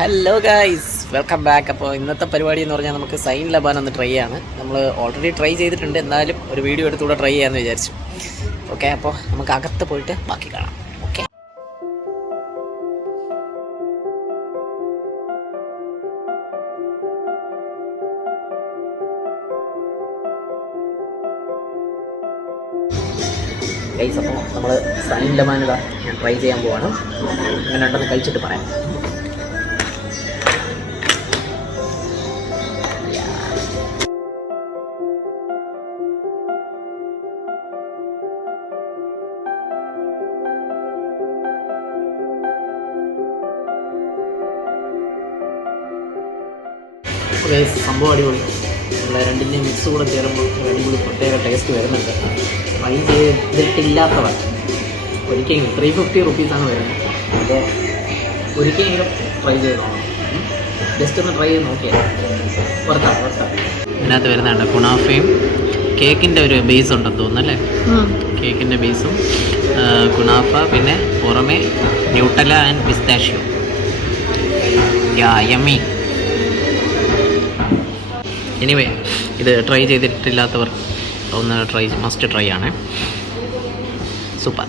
Hello guys, welcome back. അപ്പോൾ ഇന്നത്തെ പരിപാടി എന്ന് പറഞ്ഞാൽ നമുക്ക് സൈൻ ലബാൻ ഒന്ന് ട്രൈ ആണ്. നമ്മൾ ഓൾറെഡി ട്രൈ ചെയ്തിട്ടുണ്ട്, എന്നാലും ഒരു വീഡിയോ എടുത്തുകൂടെ ട്രൈ ചെയ്യാമെന്ന് വിചാരിച്ചു. ഓക്കെ, അപ്പോൾ നമുക്ക് അകത്ത് പോയിട്ട് ബാക്കി കാണാം. ഓക്കെ, ഗൈസ്, അപ്പോൾ നമ്മൾ സൈൻ ലബാൻ ഞാൻ ട്രൈ ചെയ്യാൻ പോവാണ്. ഇങ്ങനെ ഉണ്ടെന്ന് കഴിച്ചിട്ട് പറയാം. സംഭവം അടിപൊളി. നമ്മളെ രണ്ടിൻ്റെയും മിക്സ് കൂടെ ചേരുമ്പോൾ അടിപൊളി പ്രത്യേക ടേസ്റ്റ് വരുന്നുണ്ട്. ട്രൈ ചെയ്തിട്ടില്ലാത്തവർ ഒരിക്കലെങ്കിലും 350 റുപ്പീസാണ് വരുന്നത്. അപ്പോൾ ഒരിക്കലെങ്കിലും ട്രൈ ചെയ്ത് നോക്കണം. ജസ്റ്റ് ഒന്ന് ട്രൈ ചെയ്ത് നോക്കിയാൽ പുറത്താണ്. ഇതിനകത്ത് വരുന്നുണ്ട് കുണാഫയും കേക്കിൻ്റെ ഒരു ബേസ് ഉണ്ടെന്ന് തോന്നുന്നു അല്ലേ? കേക്കിൻ്റെ ബേസും കുണാഫ, പിന്നെ പുറമെ Nutella and pistachio. Yummy. Anyway, ഇത് ട്രൈ ചെയ്തിട്ടില്ലാത്തവർ ഒന്ന് മസ്റ്റ് ട്രൈ ആണ്. സൂപ്പർ.